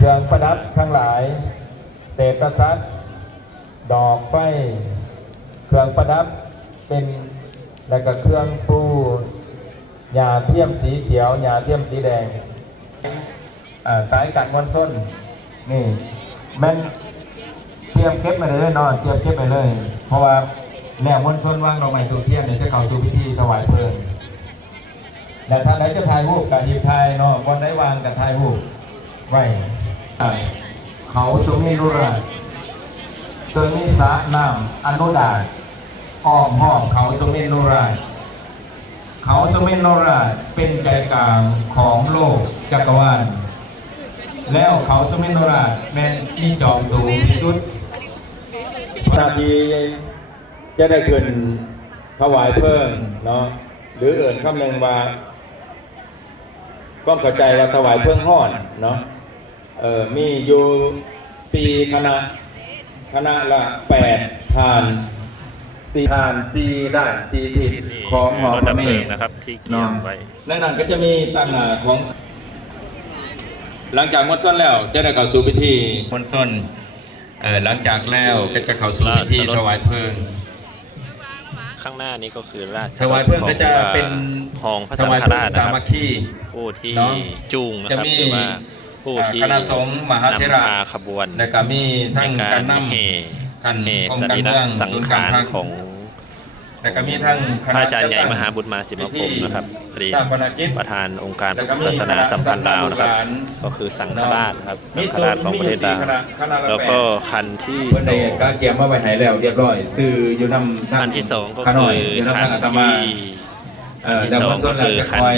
เครื่องประดับทั้งหลายเศษทรัพย์ดอกไฟเครื่องประดับเป็นและก็เครื่องปูหญ้าเทียมสีเขียวหญ้าเทียมสีแดงสายกันมวลส้นนี่แม่นเตรียมเก็บมาเลยเนาะเตรียมเก็บไปเลยเพราะว่าแนวมวลส้นว่างเราใหม่สู่เทียมเนี่ยจะเข้าสู่พิธีถวายเพลิงแต่ท่านไหนจะถ่ายรูปกับหยิบถ่ายเนาะวันไหนวางกับถ่ายรูปไว้เขาสุเมรุราชตัวนี้สระน้ำอนุดาอ้อมห้อมเขาสุเมรุราชเขาสุเมรุราชเป็นใจกลางของโลกจักรวาลแล้วเขาสุเมรุราชแม่นที่จอมสูงที่สุดนาทีจะได้ขึ้นถวายเพลิงเนาะหรือเอื่นคำหนึ่งว่าก็เข้าใจว่าถวายเพลิงห้อนเนาะมีอยู่4คณะละ8 ฐาน4 ฐาน4 ด้าน4 ทิศของหอพระเมรุนะครับที่เกี่ยวไว้ในนั้นก็จะมีตำหนักของหลังจากมดส้นแล้วจะได้เข้าสู่พิธีมดส้นหลังจากแล้วก็จะเข้าสู่พิธีถวายเพลิงข้างหน้านี้ก็คือราชถวายเพลิงก็จะเป็นของพระสังฆราชนะครับผู้ที่จูงนะครับหรือว่าผู้ที่คณะสงฆ์มหาเถระขบวนและก็มีทั้งการนำเหสรีระสังขารของและก็มีทั้งพระอาจารย์ใหญ่มหาบุตรมาสิมพงศ์นะครับประธานองค์การพุทธศาสนาสัมพันธ์ลาวนะครับก็คือสังฆราชครับสังฆราชของประเทศลาวแล้วก็คันที่2ก็เกี่ยมมาไว้ให้แล้วเรียบร้อยซื้ออยู่นำคันที่2ก็คือคันที่ดำมันส้นหลังจะคอย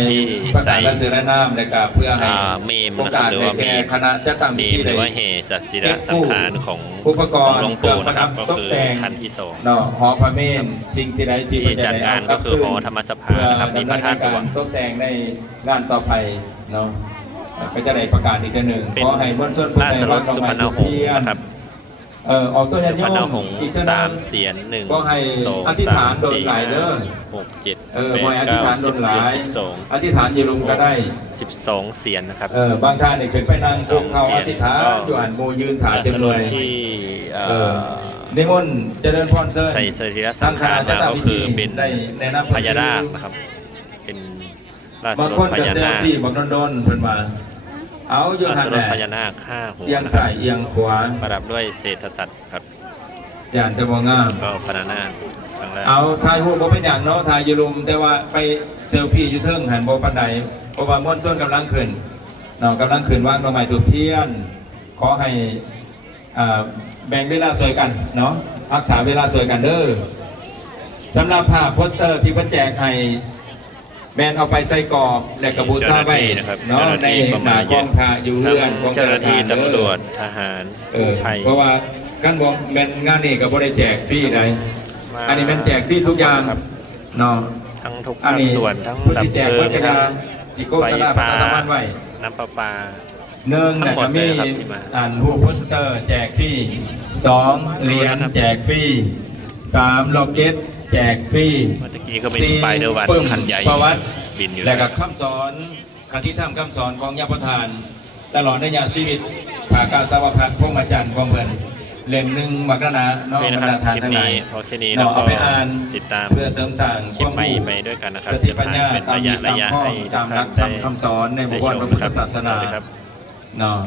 ประกาศและสื่อแนะนำในการเพื่อให้เมมนะครับหรือว่ามีคณะจะตั้งเมมหรือว่าเหสรีระสังขารของหลวงปู่นะครับก็คือคันที่2เนาะหอพระเมรุสิ่งที่ใดที่จัดงานก็คือหอธรรมสภานะครับมีพระธาตุตกแต่งในงานต่อไปเนาะก็จะได้ประกาศอีกหนึ่งขอให้มวลชนผู้ใดว่าต้องมาเที่ยวออกตัวยันยงอีก3 เสียน1 ก็ให้อธิษฐานโดยหลายเด้อ6 7 8 9 10 12อธิษฐานยืลุมก็ได้12 เสียนนะครับบางท่านเนี่ยขึ้นไปนั่งคุกเข่าอธิษฐานอยู่อ่านโมยืนถ่ายจำนวนที่นิมนต์เจริญพรเสริญใส่สรีระสังขารมาก็คือเป็นพญานาคนะครับเป็นราชรถพญานาคบางโดนเพิ่นมาเอาโยนหันแหละพญานาค5 หัวเอียงซ้ายเอียงขวาประดับด้วยเศรษฐสัตว์ครับอย่างจะมองงามก็พญานาคเอาถ่ายรูปบ่เป็นอย่างเนาะถ่ายอยู่ลุมแต่ว่าไปเซลฟี่อยู่เทิงหันบ่ปานใดเพราะว่าม่วนส้นกำลังขึ้นเนาะกำลังขึ้นว่างดอกไม้ทูบเทียนขอให้แบ่งเวลาสวยกันเนาะรักษาเวลาสวยกันเด้อสำหรับภาพโปสเตอร์ที่เพิ่นแจกให้แมนเอาไปใส่กรอบและกระบูซาไว้เนาะในหน้ากองพาอยู่เรือนของเจ้าหน้าที่ตำรวจทหารเพราะว่ากันบอกแมนงานนี้ก็บ่ได้แจกฟรีใดอันนี้แมนแจกฟรีทุกอย่างเนาะทั้งทุกภาคส่วนทั้งดับเพลิงสิโกสนาประชาสัมพันธ์ไว้น้ำประปา1เนี่ยก็มีรูปโปสเตอร์แจกฟรี2เหรียญแจกฟรี3ล็อกเก็ตแจกฟรีเมื่อกี้ก็มีสไปเดอร์วันคันใหญ่บินอยู่แล้วก็คำสอนคติธรรมคำสอนของญาประธานตลอดในญาชีวิตภาคาสาวพัฒน์พงมาจันทร์ของเพิ่นเล่ม1มักนาเนาะบรรดาทานทั้งหลายพอแค่นี้เราก็ติดตามเพื่อเสริมสร้างความรู้ไปด้วยกันนะครับสติปัญญาตามระยะให้ตามหลักธรรมคำสอนในบวรพระพุทธศาสนาเนาะ